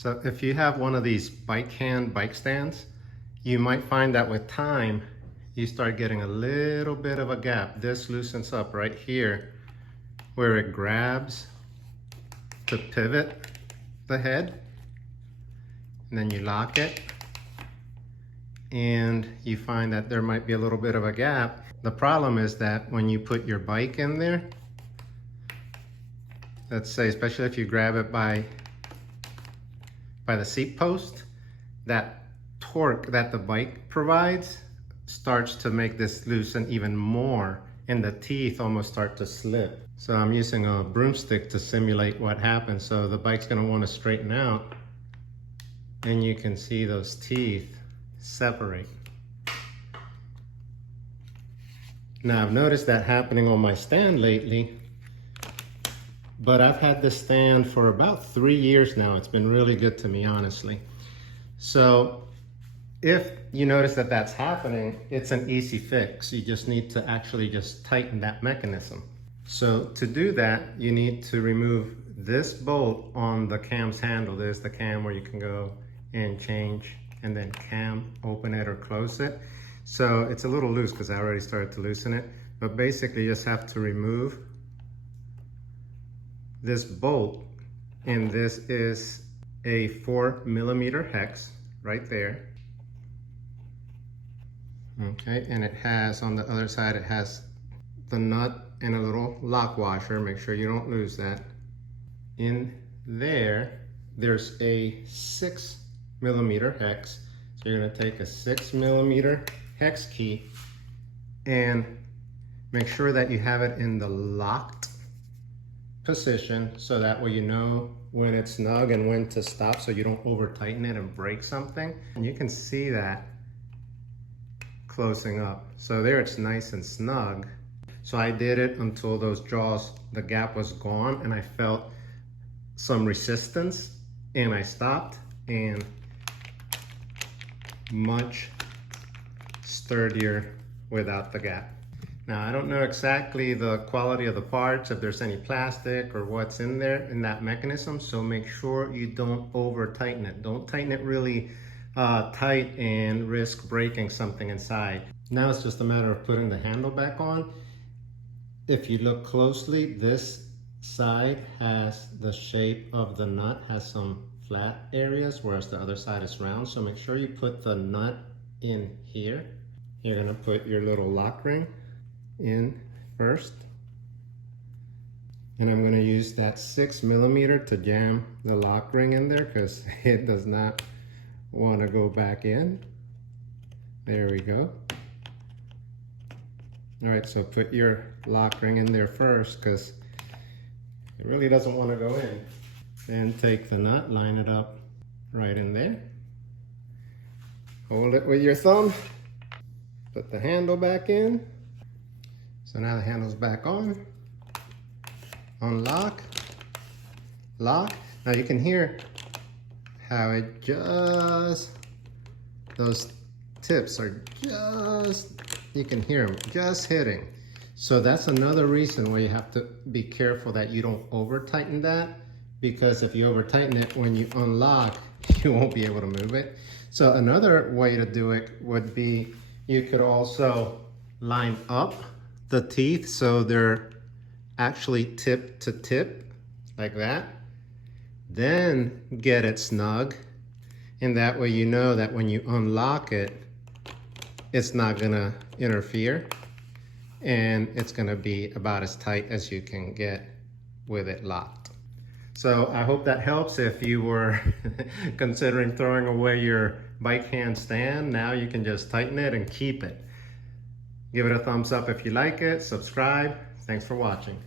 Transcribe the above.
So if you have one of these bike stands, you might find that with time, you start getting a little bit of a gap. This loosens up right here where it grabs to pivot the head, and then you lock it, and you find that there might be a little bit of a gap. The problem is that when you put your bike in there, let's say, especially if you grab it by the seat post, that torque that the bike provides starts to make this loosen even more, and the teeth almost start to slip. So I'm using a broomstick to simulate what happens. So the bike's gonna wanna straighten out, and you can see those teeth separate. Now I've noticed that happening on my stand lately, but I've had this stand for about 3 years now. It's been really good to me, honestly. So if you notice that that's happening, it's an easy fix. You just need to actually just tighten that mechanism. So to do that, you need to remove this bolt on the cam's handle. There's the cam where you can go and change, and then cam, open it or close it. So it's a little loose because I already started to loosen it, but basically you just have to remove this bolt, and this is a 4mm hex right there. Okay, and it has, on the other side, it has the nut and a little lock washer. Make sure you don't lose that. In there, there's a 6mm hex. So you're gonna take a 6mm hex key and make sure that you have it in the locked position, so that way you know when it's snug and when to stop, so you don't over tighten it and break something. And you can see that closing up. So there it's nice and snug. So I did it until those jaws, the gap was gone, and I felt some resistance, and I stopped, and much sturdier without the gap. Now, I don't know exactly the quality of the parts, if there's any plastic or what's in there in that mechanism, so make sure you don't over tighten it. Don't tighten it really tight and risk breaking something inside. Now it's just a matter of putting the handle back on. If you look closely, this side has the shape of the nut, has some flat areas, whereas the other side is round. So make sure you put the nut in here. You're gonna put your little lock ring in first, and I'm going to use that 6mm to jam the lock ring in there because it does not want to go back in. There we go. All right, so put your lock ring in there first because it really doesn't want to go in. Then take the nut, line it up right in there, hold it with your thumb, put the handle back in. So now the handle's back on, unlock, lock. Now you can hear how it just, those tips are just, you can hear them just hitting. So that's another reason why you have to be careful that you don't over tighten that, because if you over tighten it, when you unlock, you won't be able to move it. So another way to do it would be, you could also line up the teeth so they're actually tip to tip like that, then get it snug, and that way you know that when you unlock it, it's not gonna interfere, and it's gonna be about as tight as you can get with it locked. So I hope that helps. If you were considering throwing away your bike handstand, now you can just tighten it and keep it. Give it a thumbs up if you like it, subscribe. Thanks for watching.